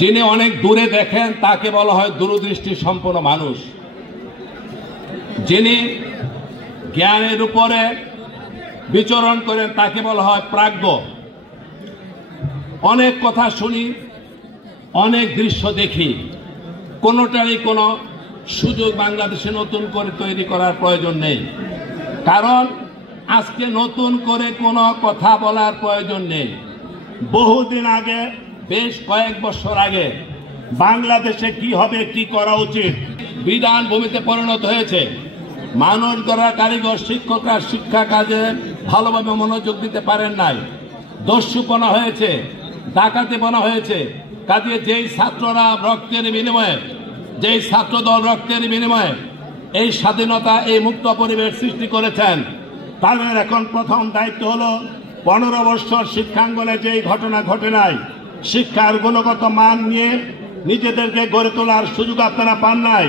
যিনি অনেক দূরে দেখেন তাকে বলা হয় দূরদৃষ্টি সম্পন্ন মানুষ। যিনি জ্ঞানের উপরে বিচরণ করেন তাকে বলা হয় প্রাজ্ঞ। অনেক কথা শুনি, অনেক দৃশ্য দেখি, কোনোটারই কোনো সুযোগ বাংলাদেশে নতুন করে তৈরি করার প্রয়োজন নেই। কারণ আজকে নতুন করে কোনো কথা বলার প্রয়োজন নেই। বহুদিন আগে, বেশ কয়েক বছর আগে বাংলাদেশে কি হবে, কি করা উচিত, বিধান ভূমিতে পরিণত হয়েছে। মানুষ গড়ার কারিগর শিক্ষকরা শিক্ষা কাজে ভালোভাবে মনোযোগ দিতে পারেন নাই। দস্যুপনা হয়েছে, ডাকাতিপনা হয়েছে। কাজে যেই ছাত্ররা রক্তের বিনিময়ে, যেই ছাত্রদল রক্তের বিনিময়ে এই স্বাধীনতা, এই মুক্ত পরিবেশ সৃষ্টি করেছেন, তাদের এখন প্রথম দায়িত্ব হলো 15 বছর শিক্ষাঙ্গনে যেই ঘটনা ঘটে নাই, শিক্ষার গুণগত মান নিয়ে নিজেদেরকে গড়ে তোলার সুযোগ আপনারা পান নাই।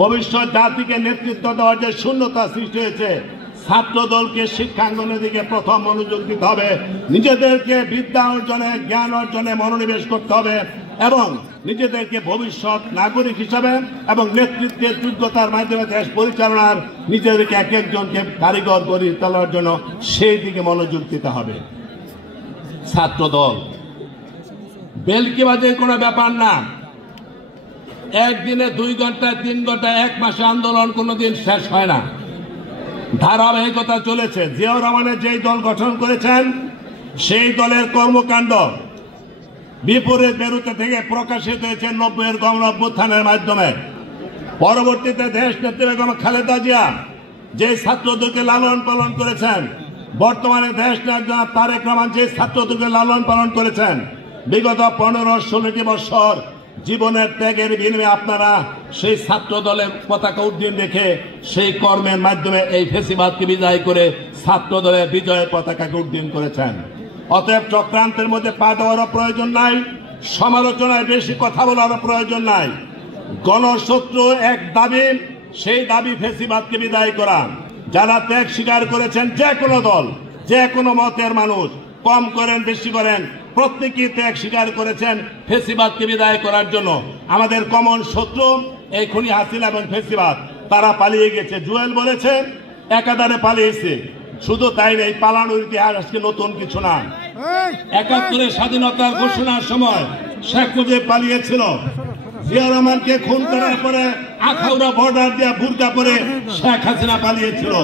ভবিষ্যৎ জাতিকে নেতৃত্ব দেওয়ার যে শূন্যতা সৃষ্টি হয়েছে, ছাত্র দলকে শিক্ষাঙ্গনের দিকে প্রথম মনোযোগ দিতে হবে। নিজেদেরকে বিদ্যা অর্জনে, জ্ঞান অর্জনে মনোনিবেশ করতে হবে এবং নিজেদেরকে ভবিষ্যৎ নাগরিক হিসাবে এবং নেতৃত্বের যোগ্যতার মাধ্যমে দেশ পরিচালনার নিজেদেরকে এক একজনকে কারিগর গড়ে তোলার জন্য সেই দিকে মনোযোগ দিতে হবে। ছাত্র দল বেলকিবাজের কোনো ব্যাপার না। একদিনে 2 ঘন্টা, 3 ঘন্টা, 1 মাসে আন্দোলন কোনোদিন শেষ হয় না, ধারাবাহিকতা চলেছে। জিয়াউর রহমানের যেই দল গঠন করেছেন, সেই দলের কর্মকাণ্ড বিপরীত মেরুতে থেকে প্রকাশিত হয়েছে 90-এর গণ অভ্যুত্থানের মাধ্যমে। পরবর্তীতে দেশ নেত্রী বেগম খালেদা জিয়া যে ছাত্রদেরকে লালন পালন করেছেন, বর্তমানে দেশ নেত্রী তারেক রহমান যে ছাত্রদেরকে লালন পালন করেছেন, বিগত 15-16টি বছর জীবনের ত্যাগের বিনিময়ে আপনারা সেই ছাত্র দলের পতাকা উড্ডীন রেখে সেই কর্মের মাধ্যমে এই ফ্যাসিবাদকে বিজয় করে ছাত্র দলের বিজয়ের পতাকাকে উড্ডীন করেছেন। অতএব চক্রান্তের মধ্যে পা দেওয়ারও প্রয়োজন নাই, সমালোচনায় বেশি কথা বলারও প্রয়োজন নাই। গণশত্রু এক দাবি, সেই দাবি ফ্যাসিবাদকে বিদায় করা। যারা ত্যাগ স্বীকার করেছেন, যে কোনো দল, যে কোনো মতের মানুষ, কম করেন বেশি করেন, প্রত্যেকেই ত্যাগ স্বীকার করেছেন ফ্যাসিবাদকে বিদায় করার জন্য। আমাদের কমন শত্রু এই খুনি হাসিনা এবং ফ্যাসিবাদ, তারা পালিয়ে গেছে। জুয়েল বলেছে একাধারে পালিয়েছে। শুধু তাই নেই, পালানোর ইতিহাস আজকে নতুন কিছু না। 71-এর স্বাধীনতার ঘোষণার সময় শেখ মুজিব পালিয়েছিল। জিয়াউর রহমানকে খুন করার পরে আখাউড়া বর্ডার দিয়ে বুরকা পরে শেখ হাসিনা পালিয়েছিল।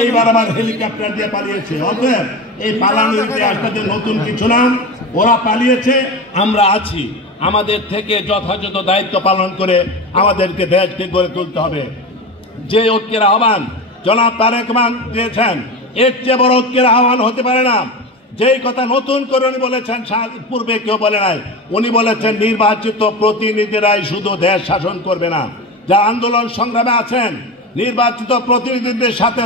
এইবার আবার হেলিকপ্টার দিয়ে পালিয়েছে। অতএব এই পালানোর ইতিহাসটা যে নতুন কিছু না। ওরা পালিয়েছে, আমরা আছি। আমাদের থেকে যথাযথ দায়িত্ব পালন করে আমাদেরকে দেশকে গড়ে তুলতে হবে। যে ঐক্যের আহ্বান জনাব তারেক রহমান দিয়েছেন, এর চেয়ে বড় ঐক্যের আহ্বান হতে পারে না। যেই কথা নতুন করে উনি বলেছেন, পূর্বে কেউ বলে নাই। উনি বলেছেন নির্বাচিত প্রতিনিধিরাই শুধু দেশ শাসন করবে না। যারা আন্দোলন সংগ্রামে আছেন, নির্বাচিত প্রতিনিধিদের সাথে